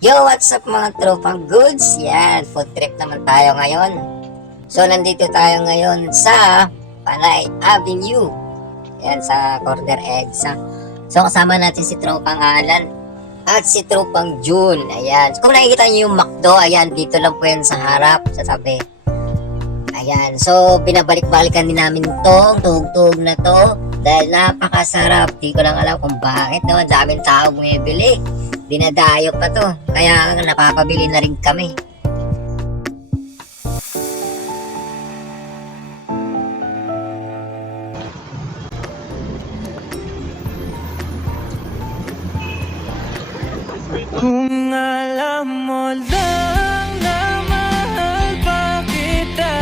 Yo, what's up mga tropang goods? Yan, food trip naman tayo ngayon. So, nandito tayo ngayon sa Panay Avenue. Yan, sa Corner EDSA. So, kasama natin si Tropang Alan at si Tropang June. Ayan. So, kung nakikita niyo yung McDo, ayan, dito lang po yan sa harap, sa tabi. Ayan. So, binabalik-balikan din namin tong tugtog na to dahil napakasarap. Di ko lang alam kung bakit naman daming tao bumibili. Dinadayo pa to. Kaya napapabili na rin kami. Kung alam mo lang na mahal pa kita.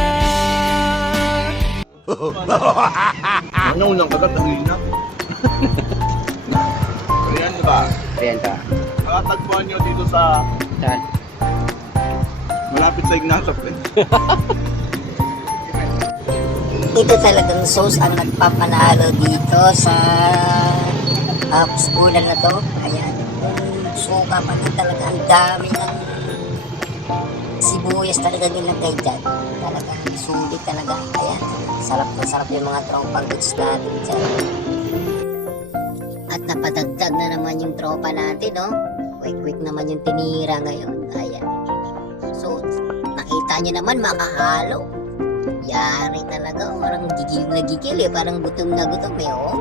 Ano unang kagat ang hina? Ayan ba? Renta. Nakatagpuan nyo dito sa Saan? malapit sa Ignacio Place. Ito talagang sauce ang nagpapanalo dito sa pustulan na to. Ayan. Yung suka pa din talaga. Ang dami ng sibuyas talaga nilagay dyan. Talagang sulit talaga. Ayan. Sarap na sarap yung mga tropang goods natin dyan. At napadagdag na naman yung tropa natin, no? Quick naman yung tinira ngayon. Ayan. So, nakita nyo naman makahalo. Yari talaga. Parang gigil na gigil eh. Parang gutom na gutom eh, oh.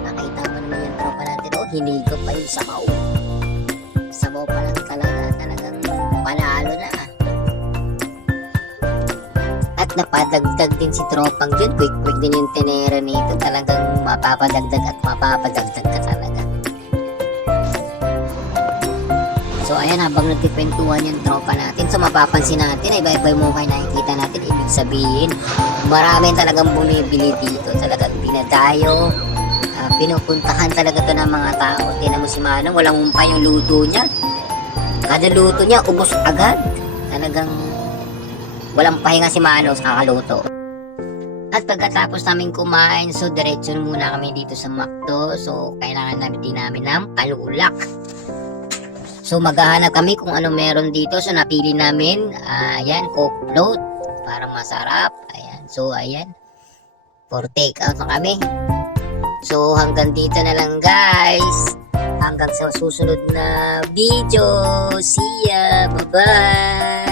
Nakita mo naman yung tropa natin, oh. Hinigo pa yung sabaw. Sabaw pa lang talaga. Talagang panalo na. At napadagdag din si tropang yun. Quick din yung tinira nito. Talagang mapapadagdag at mapapadagdag ka talaga. So ayan, habang nagkikwentuhan yung tropa natin, so mapapansin natin, iba-iba yung mukha nakikita natin, ibig sabihin, marami talagang bumibili dito, talagang dinadayo, pinupuntahan talaga to ng mga tao. Tingnan mo si Manong, walang umpay yung luto niya. Kada luto niya, ubos agad. Talagang walang pahinga si Manong sa kakaluto. At pagkatapos namin kumain, so diretso muna kami dito sa McDo. So kailangan namin ng palulak. So maghahanap kami kung ano meron dito. So napili namin, ayan, Coke float para masarap. Ayan. So ayan, for take out na kami. So hanggang dito na lang guys. Hanggang sa susunod na video. See ya. Bye bye.